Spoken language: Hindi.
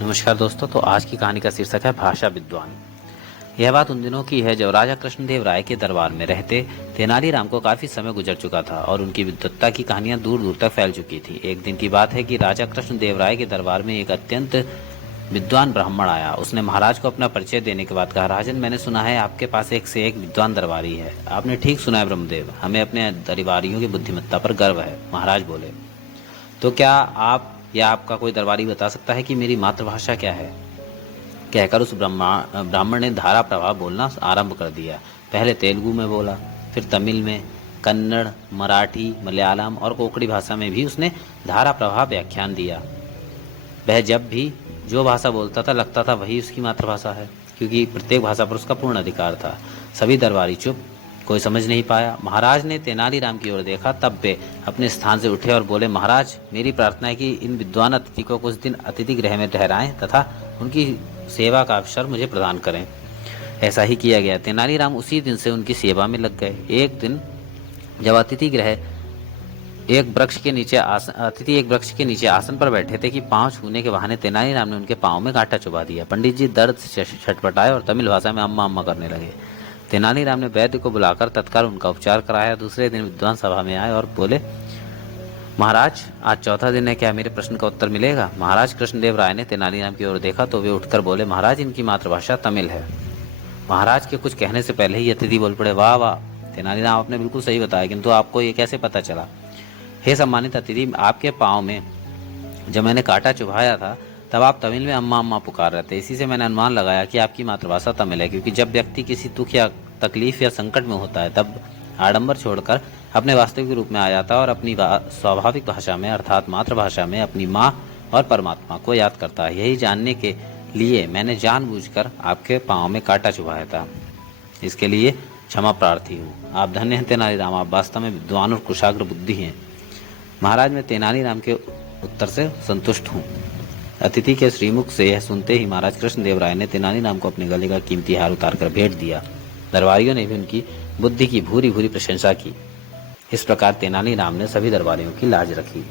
नमस्कार दोस्तों। तो आज की कहानी का शीर्षक है भाषा विद्वान। यह बात उन दिनों की है जब राजा कृष्णदेव राय के दरबार में रहते तेनालीराम को काफी समय गुजर चुका था और उनकी विद्वत्ता की कहानियां दूर दूर तक फैल चुकी थी। एक दिन की बात है कि राजा कृष्णदेव राय के दरबार में एक अत्यंत विद्वान ब्राह्मण आया। उसने महाराज को अपना परिचय देने के बाद कहा, राजन, मैंने सुना है आपके पास एक से एक विद्वान दरबारी है। आपने ठीक सुना है ब्रह्मदेव, हमें अपने दरबारियों की बुद्धिमत्ता पर गर्व है। महाराज बोले, तो क्या आप या आपका कोई दरबारी बता सकता है कि मेरी मातृभाषा क्या है? कहकर उस ब्राह्मण ने धारा प्रवाह बोलना आरंभ कर दिया। पहले तेलुगु में बोला, फिर तमिल में, कन्नड़, मराठी, मलयालम और कोंकणी भाषा में भी उसने धारा प्रवाह व्याख्यान दिया। वह जब भी जो भाषा बोलता था लगता था वही उसकी मातृभाषा है, क्योंकि प्रत्येक भाषा पर उसका पूर्ण अधिकार था। सभी दरबारी चुप, कोई समझ नहीं पाया। महाराज ने तेनालीराम की ओर देखा, तब वे अपने स्थान से उठे और बोले, महाराज, मेरी प्रार्थना है कि इन विद्वान अतिथि को कुछ दिन अतिथि गृह में ठहराएं तथा उनकी सेवा का अवसर मुझे प्रदान करें। ऐसा ही किया गया। तेनालीराम उसी दिन से उनकी सेवा में लग गए। एक दिन जब अतिथि एक वृक्ष के नीचे आसन पर बैठे थे कि पांव छूने के बहाने तेनालीराम ने उनके पांव में कांटा चुभा दिया। पंडित जी दर्द से छटपटाए और तमिल भाषा में अम्मा अम्मा करने लगे। तेनालीराम ने वैद्य को बुलाकर तत्काल उनका उपचार कराया। दूसरे दिन विद्वान सभा में आए और बोले, महाराज, आज चौथा दिन है, क्या मेरे प्रश्न का उत्तर मिलेगा? महाराज कृष्णदेव राय ने तेनालीराम की ओर देखा तो वे उठकर बोले, महाराज, इनकी मातृभाषा तमिल है। महाराज के कुछ कहने से पहले ही अतिथि बोल पड़े, वाह वाह तेनालीराम, आपने बिल्कुल सही बताया, किंतु आपको ये कैसे पता चला? हे सम्मानित अतिथि, आपके पाँव में जब मैंने कांटा चुभाया था तब आप तमिल में अम्मा अम्मा पुकार रहे थे। इसी से मैंने अनुमान लगाया कि आपकी मातृभाषा तमिल है, क्योंकि जब व्यक्ति किसी दुख या तकलीफ या संकट में होता है तब आडंबर छोड़कर अपने वास्तविक रूप में आ जाता है और अपनी स्वाभाविक भाषा में अर्थात मातृभाषा में अपनी माँ और परमात्मा को याद करता है। यही जानने के लिए मैंने जानबूझकर आपके पाँव में कांटा चुभाया था। इसके लिए क्षमा प्रार्थी हूँ। आप धन्य हैं तेनालीराम, आप वास्तव में विद्वान और कुशाग्र बुद्धि हैं। महाराज, मैं तेनालीराम के उत्तर से संतुष्ट हूँ। अतिथि के श्रीमुख से यह सुनते ही महाराज कृष्णदेव राय ने तेनालीराम को अपने गले का कीमती हार उतारकर भेंट दिया। दरबारियों ने भी उनकी बुद्धि की भूरी भूरी प्रशंसा की। इस प्रकार तेनालीराम ने सभी दरबारियों की लाज रखी।